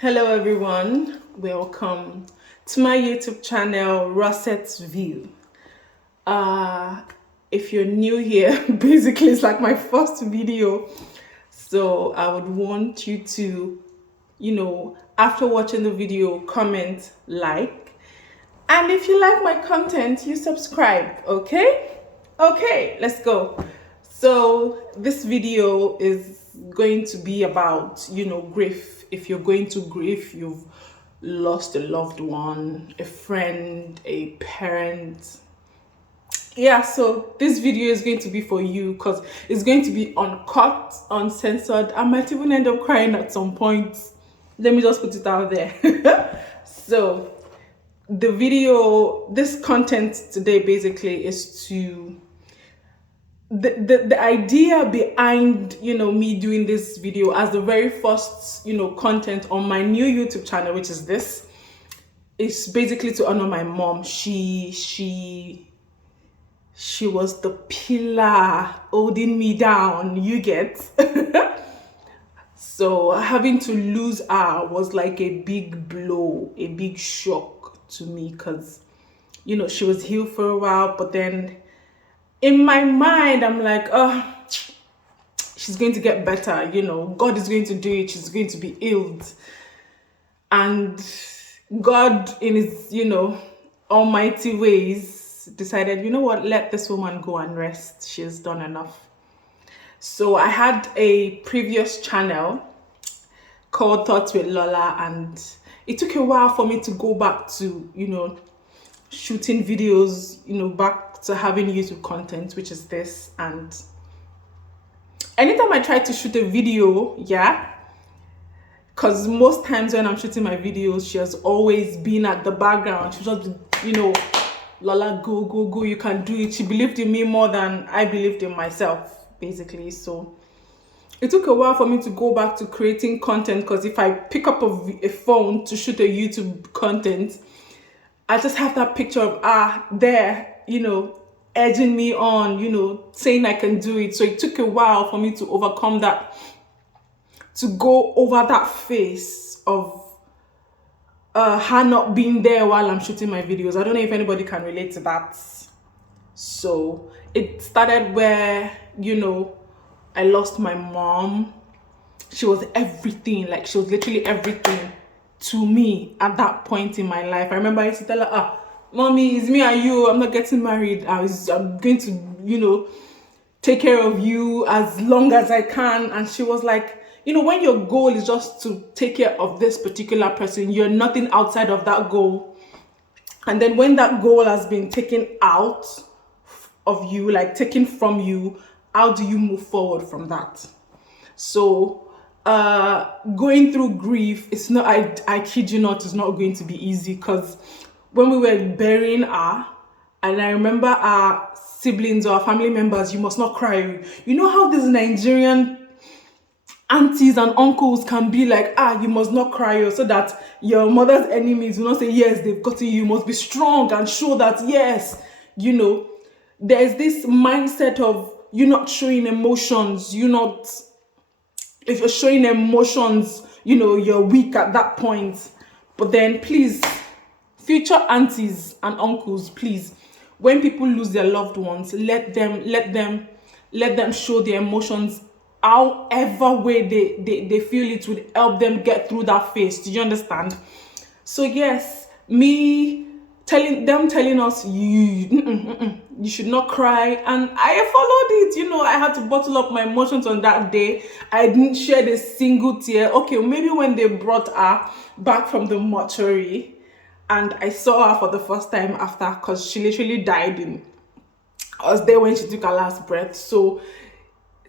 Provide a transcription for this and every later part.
Hello everyone, welcome to my YouTube channel, Rosette's View. If you're new here, basically it's like my first video. So I would want you to, after watching the video, comment, like, and if you like my content, you subscribe, okay? Okay, let's go. So this video is going to be about, grief. If you're going to grief, you've lost a loved one, a friend, a parent. Yeah, so this video is going to be for you because it's going to be uncut, uncensored. I might even end up crying at some point. Let me just put it out there. So this content today basically is to the idea behind me doing this video as the very first content on my new YouTube channel, which is this, is basically to honor my mom. She was the pillar holding me down, you get. So having to lose her was like a big blow, a big shock to me, because she was healed for a while, but then in my mind, I'm like, oh, she's going to get better, God is going to do it, she's going to be healed. And God, in his, almighty ways, decided, you know what, let this woman go and rest. She has done enough. So I had a previous channel called Thoughts with Lola, and it took a while for me to go back to, shooting videos, back to having YouTube content, which is this. And anytime I try to shoot a video, because most times when I'm shooting my videos, she has always been at the background. She just, Lola, go, you can do it. She believed in me more than I believed in myself, basically. So it took a while for me to go back to creating content, because if I pick up a phone to shoot a YouTube content, I just have that picture of there, edging me on, saying I can do it. So it took a while for me to overcome that, to go over that phase of her not being there while I'm shooting my videos. I don't know if anybody can relate to that. So it started where, I lost my mom. She was everything, like she was literally everything to me at that point in my life. I remember I used to tell her, Mommy, it's me and you. I'm not getting married. I'm going to, take care of you as long as I can. And she was like, when your goal is just to take care of this particular person, you're nothing outside of that goal. And then when that goal has been taken out of you, like taken from you, how do you move forward from that? So going through grief, it's not, I kid you not, it's not going to be easy, because when we were burying her, and I remember our siblings or our family members, you must not cry. You know how these Nigerian aunties and uncles can be like, you must not cry, so that your mother's enemies will not say, yes, they've gotten you. You must be strong and show that, yes, there's this mindset of you not showing emotions, if you're showing emotions, you're weak at that point. But then please, future aunties and uncles, please, when people lose their loved ones, let them show their emotions however way they feel it would help them get through that phase. Do you understand? So yes, me telling us you should not cry, and I followed it. I had to bottle up my emotions on that day. I didn't shed a single tear. Okay, maybe when they brought her back from the mortuary and I saw her for the first time after, because she literally died I was there when she took her last breath. So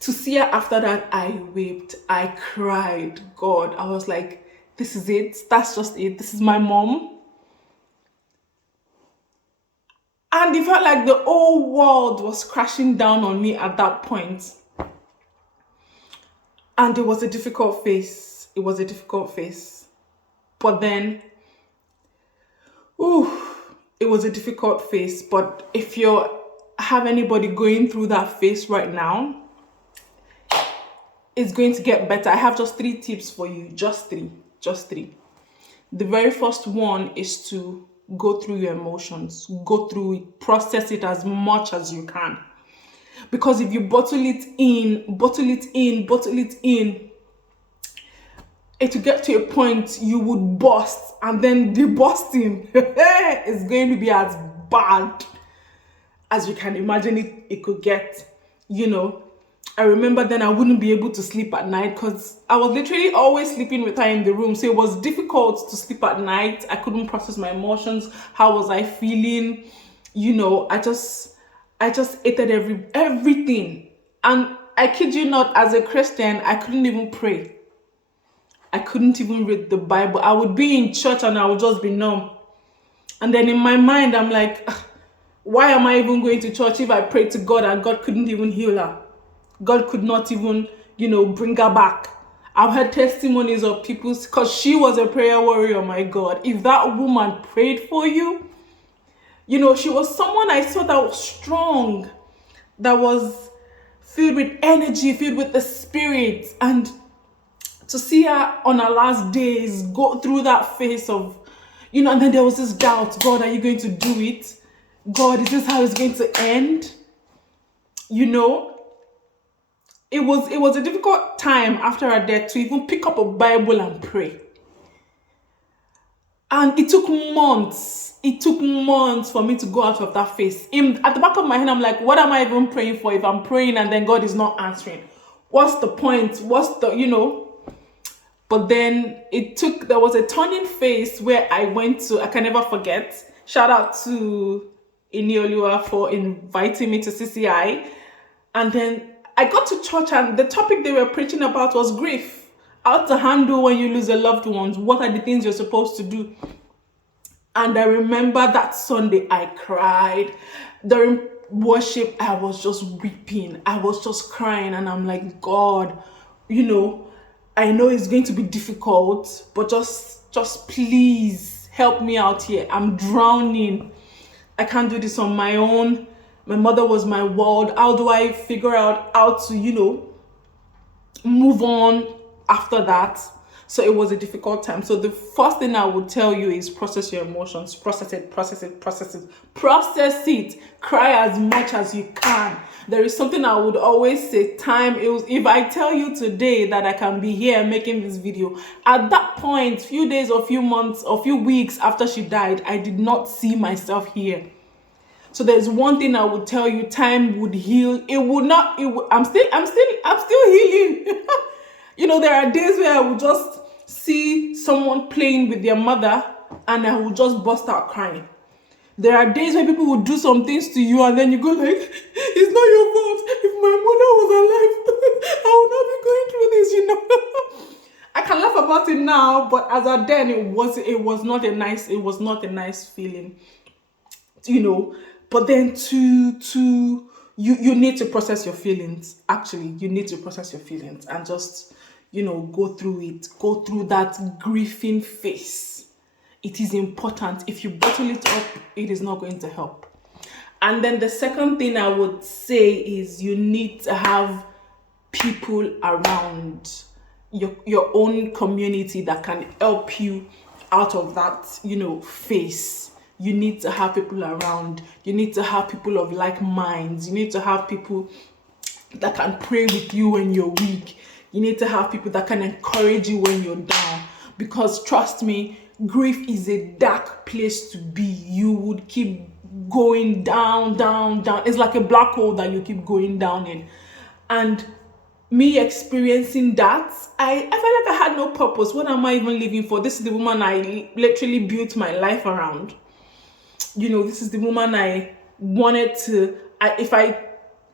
to see her after that, I wept, I cried. God, I was like, this is it, that's just it, this is my mom. And it felt like the whole world was crashing down on me at that point. And it was a difficult phase. But then, it was a difficult phase. But if you have anybody going through that phase right now, it's going to get better. I have just 3 tips for you. Just three. Just three. The very first one is to go through your emotions, go through it, process it as much as you can. Because if you bottle it in, it will get to a point you would burst, and then the bursting is going to be as bad as you can imagine it could get. I remember then I wouldn't be able to sleep at night because I was literally always sleeping with her in the room. So it was difficult to sleep at night. I couldn't process my emotions. How was I feeling? I just hated everything. And I kid you not, as a Christian, I couldn't even pray. I couldn't even read the Bible. I would be in church and I would just be numb. And then in my mind, I'm like, why am I even going to church if I prayed to God and God couldn't even heal her? God could not even, bring her back. I've heard testimonies of people, because she was a prayer warrior, my God. If that woman prayed for you, she was someone I saw that was strong, that was filled with energy, filled with the Spirit. And to see her on her last days go through that phase of, and then there was this doubt. God, are you going to do it? God, is this how it's going to end? It was a difficult time after her death to even pick up a Bible and pray. And it took months. It took months for me to go out of that phase. At the back of my head, I'm like, what am I even praying for if I'm praying and then God is not answering? What's the point? But then there was a turning phase where I went to, I can never forget. Shout out to Iniolua for inviting me to CCI. And then I got to church and the topic they were preaching about was grief. How to handle when you lose a loved one. What are the things you're supposed to do? And I remember that Sunday I cried. During worship, I was just weeping. I was just crying. And I'm like, God, I know it's going to be difficult, but just please help me out here. I'm drowning. I can't do this on my own. My mother was my world. How do I figure out how to, move on after that? So it was a difficult time. So the first thing I would tell you is process your emotions. Process it. Process it. Cry as much as you can. There is something I would always say, if I tell you today that I can be here making this video, at that point, few days or few months or few weeks after she died, I did not see myself here. So there's one thing I would tell you, time would heal. I'm still healing. There are days where I would just see someone playing with their mother and I would just burst out crying. There are days where people will do some things to you and then you go like, it's not your fault. If my mother was alive, I would not be going through this, I can laugh about it now, but as at then it was not a nice feeling. But then you need to process your feelings. Actually, you need to process your feelings and just, go through it. Go through that grieving phase. It is important. If you bottle it up, it is not going to help. And then the second thing I would say is you need to have people around your own community that can help you out of that, phase. You need to have people around. You need to have people of like minds. You need to have people that can pray with you when you're weak. You need to have people that can encourage you when you're down. Because trust me, grief is a dark place to be. You would keep going down. It's like a black hole that you keep going down in. And me experiencing that, I felt like I had no purpose. What am I even living for? This is the woman I literally built my life around. This is the woman I wanted to, if I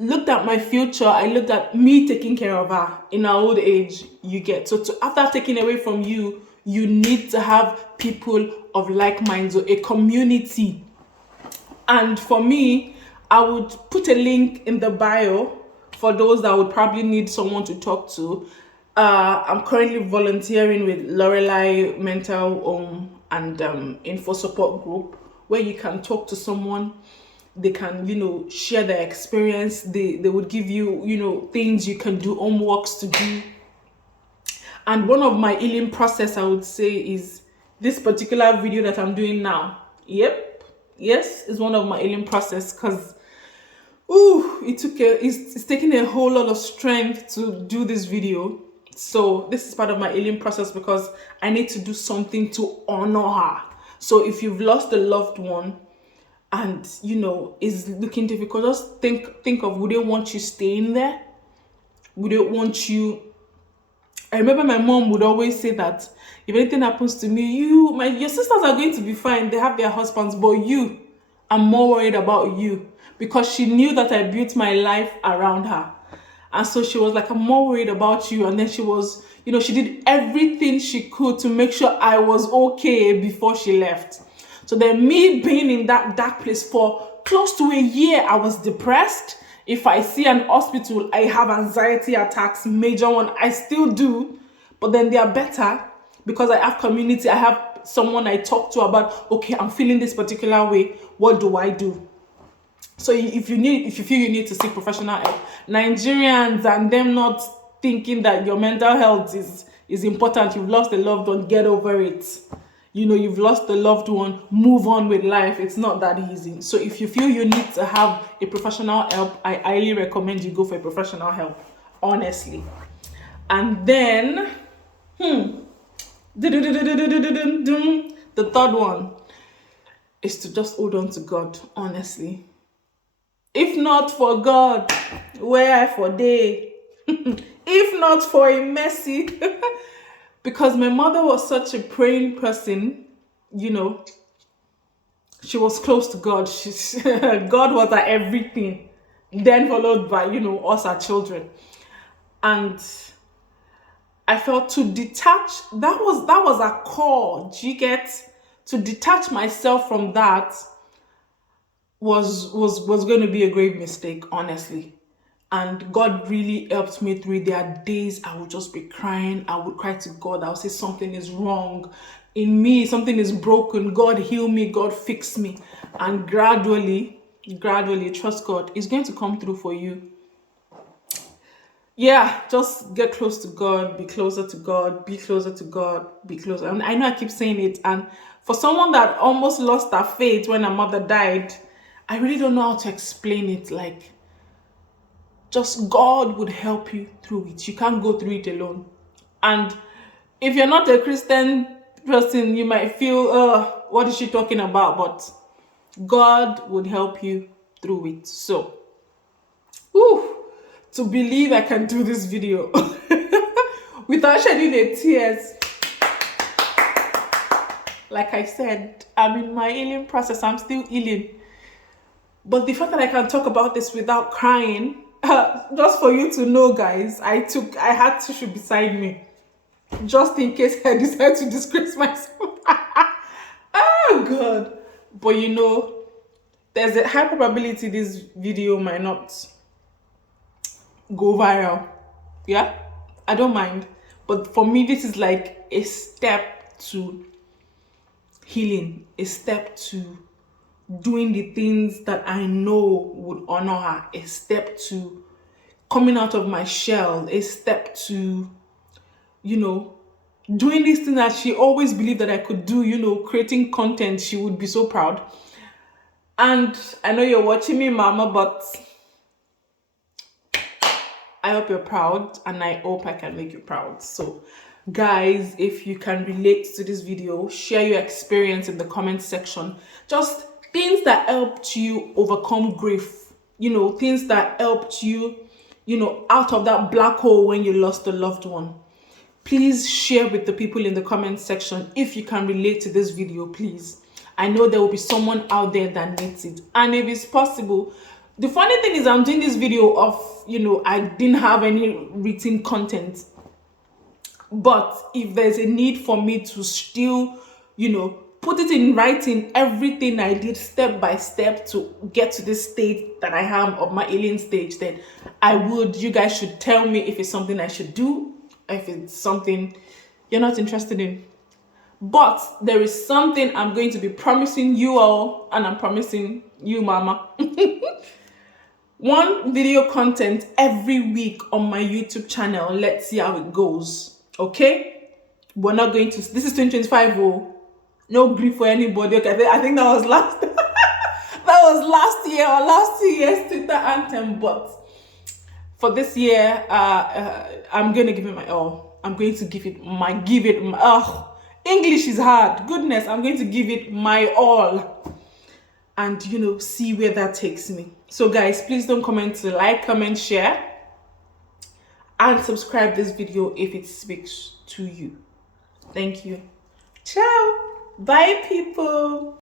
looked at my future, I looked at me taking care of her in her old age, you get. So after taking away from you, you need to have people of like minds or a community. And for me, I would put a link in the bio for those that would probably need someone to talk to. I'm currently volunteering with Lorelei Mental Home and Info Support Group, where you can talk to someone. They can, share their experience. They would give you, things you can do, homeworks to do. And one of my healing process, I would say, is this particular video that I'm doing now. Yep, yes, it's one of my healing process, because it's taking a whole lot of strength to do this video. So this is part of my healing process, because I need to do something to honor her. So if you've lost a loved one and is looking difficult, just think of, would they want you staying there? Would they want you? I remember my mom would always say that if anything happens to me, your sisters are going to be fine. They have their husbands, but I'm more worried about you, because she knew that I built my life around her. And so she was like, I'm more worried about you. And then she was, she did everything she could to make sure I was okay before she left. So then, me being in that dark place for close to a year, I was depressed. If I see an hospital, I have anxiety attacks, major one. I still do, but then they are better because I have community. I have someone I talk to about, okay, I'm feeling this particular way. What do I do? So if you feel you need to seek professional help, Nigerians and them not thinking that your mental health is important. You've lost a loved one, get over it. You've lost a loved one, move on with life. It's not that easy. So if you feel you need to have a professional help, I highly recommend you go for a professional help, honestly. And then, the third one is to just hold on to God, honestly. If not for God, where I for day? If not for a mercy. Because my mother was such a praying person, she was close to God. God was her everything. Then followed by, us, our children. And I felt to detach, that was a call. Do you get? To detach myself from that was going to be a grave mistake, honestly. And God really helped me through it. There are days I would just be crying. I would cry to God. I would say something is wrong in me. Something is broken. God heal me. God fix me. And gradually, trust God. It's going to come through for you. Yeah, just get close to God. Be closer to God. Be closer to God. Be closer. And I know I keep saying it. And for someone that almost lost her faith when her mother died, I really don't know how to explain it. Like, just God would help you through it. You can't go through it alone. And if you're not a Christian person, you might feel, what is she talking about? But God would help you through it. So, to believe I can do this video without shedding a tears. Like I said, I'm in my healing process. I'm still healing. But the fact that I can talk about this without crying, just for you to know, guys, I had tissue beside me, just in case I decide to disgrace myself. Oh God. But there's a high probability this video might not go viral. Yeah, I don't mind. But for me, this is like a step to healing, a step to doing the things that I know would honor her, a step to coming out of my shell, a step to, doing this thing that she always believed that I could do, creating content. She would be so proud. And I know you're watching me, Mama, but I hope you're proud, and I hope I can make you proud. So guys, if you can relate to this video, share your experience in the comment section. Just things that helped you overcome grief, things that helped you, out of that black hole when you lost a loved one. Please share with the people in the comment section if you can relate to this video, please. I know there will be someone out there that needs it. And if it's possible, the funny thing is I'm doing this video of, I didn't have any written content. But if there's a need for me to still, put it in writing, everything I did step by step to get to this state that I am of my healing stage, then I would. You guys should tell me if it's something I should do, if it's something you're not interested in. But there is something I'm going to be promising you all, and I'm promising you, Mama. One video content every week on my YouTube channel. Let's see how it goes. Okay, we're not going to. This is 2025. Oh, no grief for anybody. Okay, I think that was last. That was last year or last 2 years Twitter anthem. But for this year, I'm going to give it my all. I'm going to give it my. English is hard. Goodness, I'm going to give it my all. And see where that takes me. So guys, please don't forget to like, comment, share, and subscribe this video if it speaks to you. Thank you. Ciao. Bye, people.